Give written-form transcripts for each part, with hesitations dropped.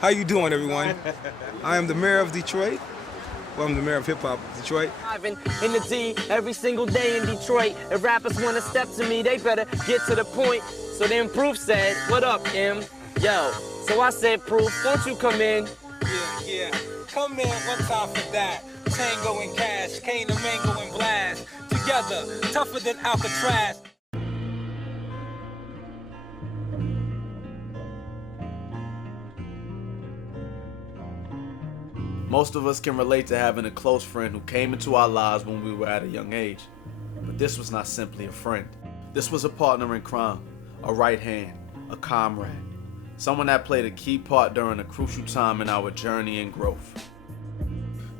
How you doing, everyone? I am the mayor of Detroit. Well, I'm the mayor of hip-hop Detroit. In the D every single day in Detroit. If rappers want to step to me, they better get to the point. So then Proof said, what up, M? Yo. So I said, Proof, won't you come in? Yeah. Come in one time for that. Tango and Cash, Kane and Mango and Blast. Together, tougher than Alcatraz. Most of us can relate to having a close friend who came into our lives when we were at a young age. But this was not simply a friend. This was a partner in crime, a right hand, a comrade, someone that played a key part during a crucial time in our journey and growth.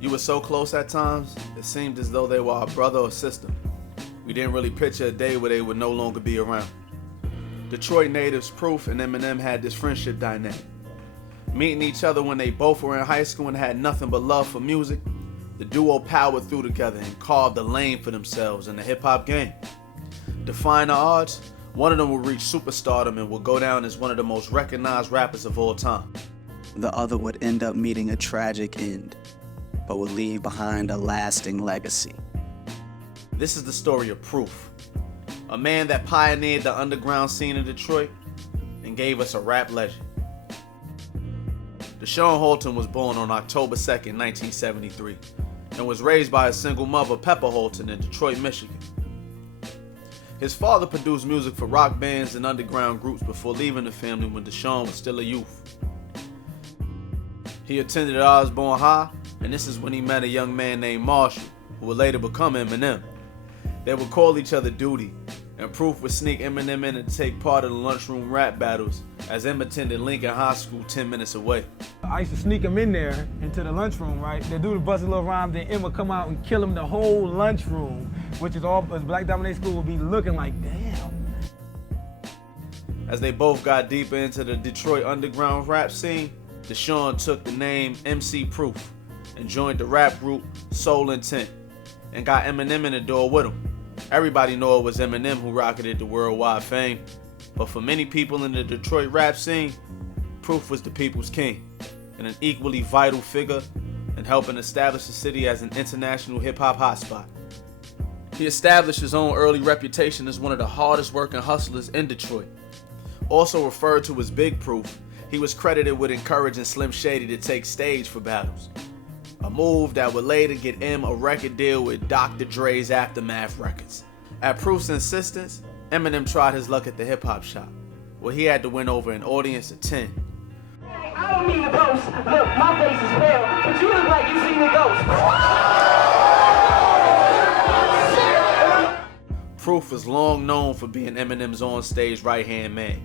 You were so close at times, it seemed as though they were our brother or sister. We didn't really picture a day where they would no longer be around. Detroit natives Proof and Eminem had this friendship dynamic. Meeting each other when they both were in high school and had nothing but love for music, the duo powered through together and carved a lane for themselves in the hip-hop game. Defying the odds, one of them would reach superstardom and would go down as one of the most recognized rappers of all time. The other would end up meeting a tragic end, but would leave behind a lasting legacy. This is the story of Proof, a man that pioneered the underground scene in Detroit and gave us a rap legend. Deshaun Holton was born on October 2nd, 1973, and was raised by a single mother, Pepper Holton, in Detroit, Michigan. His father produced music for rock bands and underground groups before leaving the family when Deshaun was still a youth. He attended Osborne High, and this is when he met a young man named Marshall, who would later become Eminem. They would call each other Duty, and Proof would sneak Eminem in to take part in the lunchroom rap battles as Em attended Lincoln High School 10 minutes away. I used to sneak him in there into the lunchroom, right? The dude would bust a little rhyme, then Em would come out and kill him the whole lunchroom, which is all, Black Dominated School would be looking like, damn. As they both got deeper into the Detroit underground rap scene, Deshaun took the name MC Proof and joined the rap group Soul Intent and got Eminem in the door with him. Everybody knew it was Eminem who rocketed to worldwide fame, but for many people in the Detroit rap scene, Proof was the people's king and an equally vital figure in helping establish the city as an international hip-hop hotspot. He established his own early reputation as one of the hardest working hustlers in Detroit. Also referred to as Big Proof, he was credited with encouraging Slim Shady to take stage for battles, a move that would later get M a record deal with Dr. Dre's Aftermath Records. At Proof's insistence, Eminem tried his luck at the hip-hop shop, where he had to win over an audience of 10. I don't mean to boast. Look, my face is pale, but you look like you seen a ghost. Proof was long known for being Eminem's on-stage right-hand man,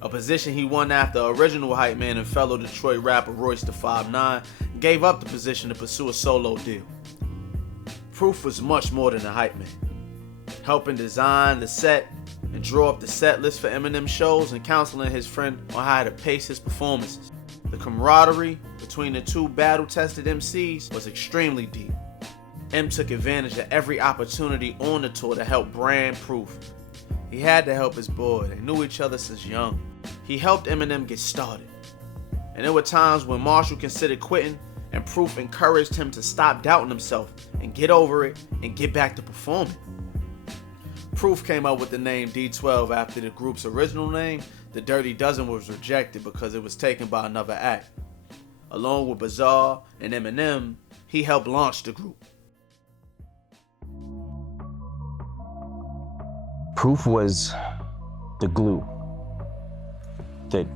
a position he won after original hype man and fellow Detroit rapper Royce da 5'9" gave up the position to pursue a solo deal. Proof was much more than a hype man, helping design the set and draw up the set list for Eminem shows and counseling his friend on how to pace his performances. The camaraderie between the two battle-tested MCs was extremely deep. M took advantage of every opportunity on the tour to help brand Proof. He had to help his boy. They knew each other since young. He helped Eminem get started. And there were times when Marshall considered quitting, and Proof encouraged him to stop doubting himself and get over it and get back to performing. Proof came up with the name D12 after the group's original name. The Dirty Dozen was rejected because it was taken by another act. Along with Bizarre and Eminem, he helped launch the group. Proof was the glue that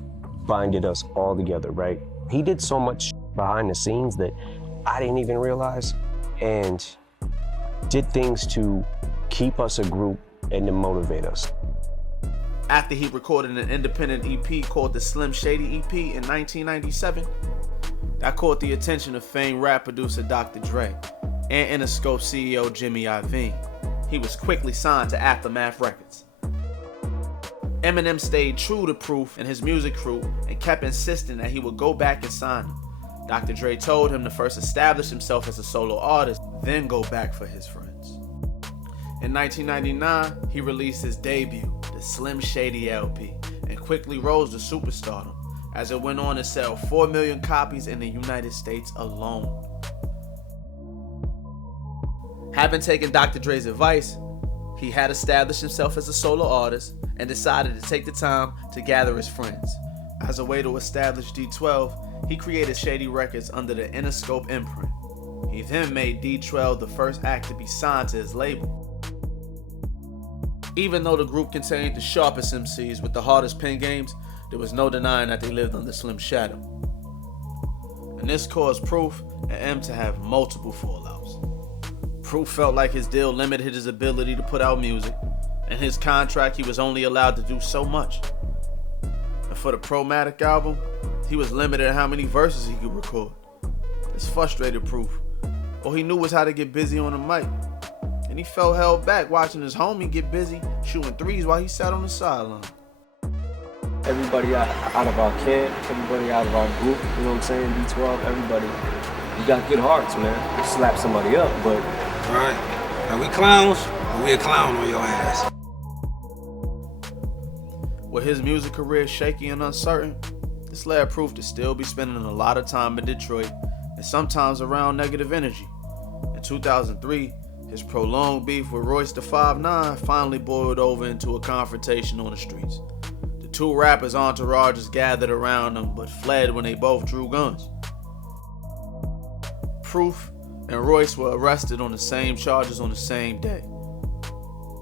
binded us all together, right? He did so much behind the scenes that I didn't even realize, and did things to keep us a group and to motivate us. After he recorded an independent EP called the Slim Shady EP in 1997, that caught the attention of famed rap producer Dr. Dre and Interscope CEO Jimmy Iovine. He was quickly signed to Aftermath Records. Eminem stayed true to Proof and his music crew and kept insisting that he would go back and sign him. Dr. Dre told him to first establish himself as a solo artist, then go back for his friends. In 1999, he released his debut, the Slim Shady LP, and quickly rose to superstardom as it went on to sell 4 million copies in the United States alone. Having taken Dr. Dre's advice, he had established himself as a solo artist and decided to take the time to gather his friends. As a way to establish D12, he created Shady Records under the Interscope imprint. He then made D12 the first act to be signed to his label. Even though the group contained the sharpest MCs with the hardest pen games, there was no denying that they lived under Slim's shadow. And this caused Proof and M to have multiple fallouts. Proof felt like his deal limited his ability to put out music. In his contract, he was only allowed to do so much. And for the Promatic album, he was limited in how many verses he could record. This frustrated Proof. All he knew was how to get busy on the mic. And he felt held back watching his homie get busy shooting threes while he sat on the sideline. Everybody out of our camp, everybody out of our group, you know what I'm saying, D12, everybody. You got good hearts, man. You slap somebody up, but... All right. Now we clowns, but we a clown on your ass. With his music career shaky and uncertain, this led Proof to still be spending a lot of time in Detroit and sometimes around negative energy. In 2003, his prolonged beef with Royce da 5'9" finally boiled over into a confrontation on the streets. The two rappers' entourages gathered around them but fled when they both drew guns. Proof and Royce were arrested on the same charges on the same day.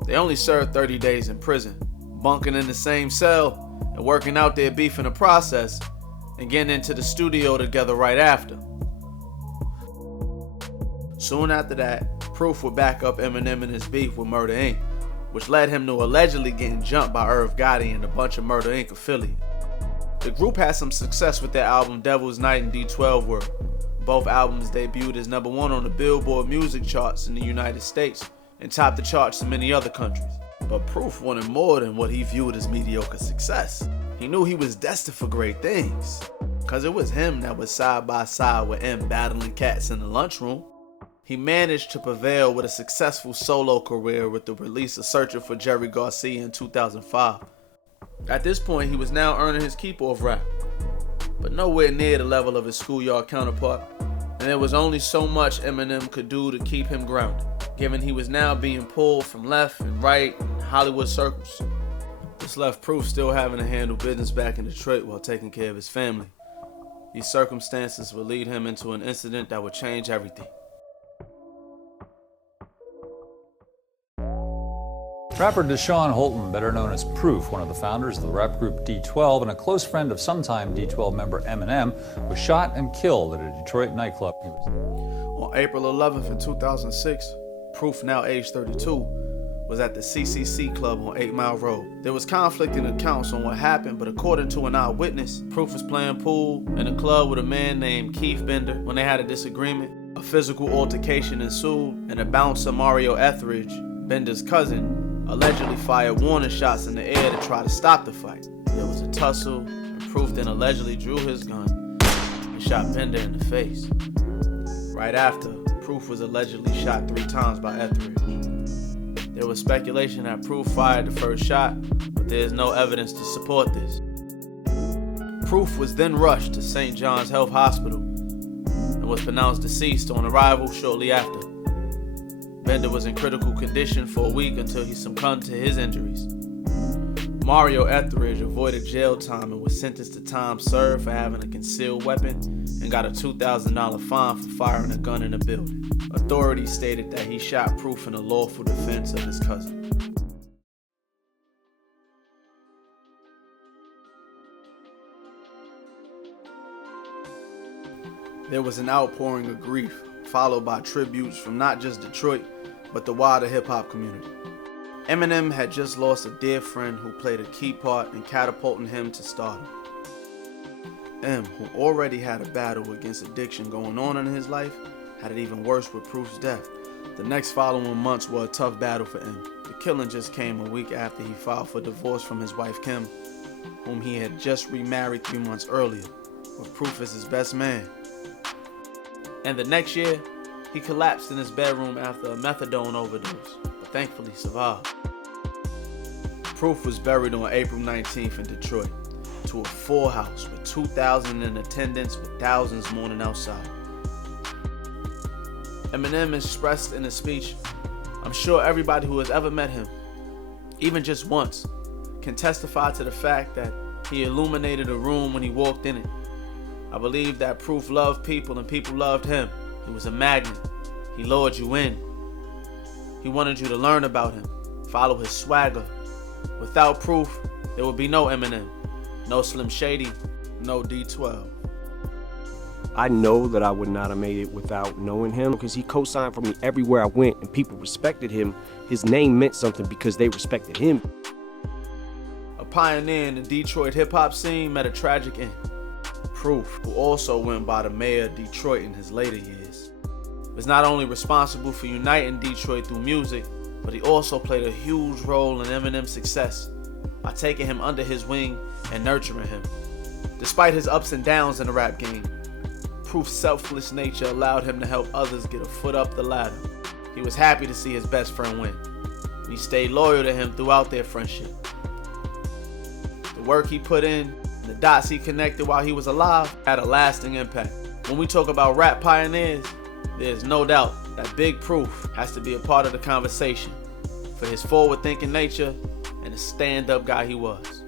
They only served 30 days in prison, bunking in the same cell and working out their beef in the process and getting into the studio together right after. Soon after that, Proof would back up Eminem in his beef with Murder Inc., which led him to allegedly getting jumped by Irv Gotti and a bunch of Murder Inc. affiliates. The group had some success with their album Devil's Night and D12 World. Both albums debuted as #1 on the Billboard music charts in the United States and topped the charts in many other countries. But Proof wanted more than what he viewed as mediocre success. He knew he was destined for great things, cause it was him that was side by side with M battling cats in the lunchroom. He managed to prevail with a successful solo career with the release of Searching for Jerry Garcia in 2005. At this point, he was now earning his keep off rap, but nowhere near the level of his schoolyard counterpart, and there was only so much Eminem could do to keep him grounded, given he was now being pulled from left and right in Hollywood circles. This left Proof still having to handle business back in Detroit while taking care of his family. These circumstances would lead him into an incident that would change everything. Rapper Deshaun Holton, better known as Proof, one of the founders of the rap group D12 and a close friend of sometime D12 member Eminem, was shot and killed at a Detroit nightclub. On April 11th in 2006, Proof, now age 32, was at the CCC Club on 8 Mile Road. There was conflicting accounts on what happened, but according to an eyewitness, Proof was playing pool in a club with a man named Keith Bender. When they had a disagreement, a physical altercation ensued, and a bouncer, Mario Etheridge, Bender's cousin, allegedly fired warning shots in the air to try to stop the fight. There was a tussle, and Proof then allegedly drew his gun and shot Bender in the face. Right after, Proof was allegedly shot 3 times by Etheridge. There was speculation that Proof fired the first shot, but there is no evidence to support this. Proof was then rushed to St. John's Health Hospital and was pronounced deceased on arrival shortly after. Bender was in critical condition for a week until he succumbed to his injuries. Mario Etheridge avoided jail time and was sentenced to time served for having a concealed weapon and got a $2,000 fine for firing a gun in a building. Authorities stated that he shot Proof in a lawful defense of his cousin. There was an outpouring of grief, followed by tributes from not just Detroit, but the wider hip-hop community. Eminem had just lost a dear friend who played a key part in catapulting him to stardom. M, who already had a battle against addiction going on in his life, had it even worse with Proof's death. The next following months were a tough battle for M. The killing just came a week after he filed for divorce from his wife Kim, whom he had just remarried 3 months earlier, with Proof as his best man. And the next year, he collapsed in his bedroom after a methadone overdose, but thankfully survived. Proof was buried on April 19th in Detroit. to a full house with 2,000 in attendance with thousands mourning outside. Eminem expressed in his speech, "I'm sure everybody who has ever met him, even just once, can testify to the fact that he illuminated a room when he walked in it. I believe that Proof loved people and people loved him. He was a magnet. He lured you in. He wanted you to learn about him, follow his swagger. Without Proof, there would be no Eminem, no Slim Shady, no D12. I know that I would not have made it without knowing him because he co-signed for me everywhere I went and people respected him. His name meant something because they respected him. A pioneer in the Detroit hip-hop scene met a tragic end. Proof, who also went by the mayor of Detroit in his later years, was not only responsible for uniting Detroit through music, but he also played a huge role in Eminem's success by taking him under his wing and nurturing him. Despite his ups and downs in the rap game, Proof's selfless nature allowed him to help others get a foot up the ladder. He was happy to see his best friend win, and he stayed loyal to him throughout their friendship. The work he put in, and the dots he connected while he was alive, had a lasting impact. When we talk about rap pioneers, there's no doubt that Big Proof has to be a part of the conversation for his forward-thinking nature and the stand-up guy he was.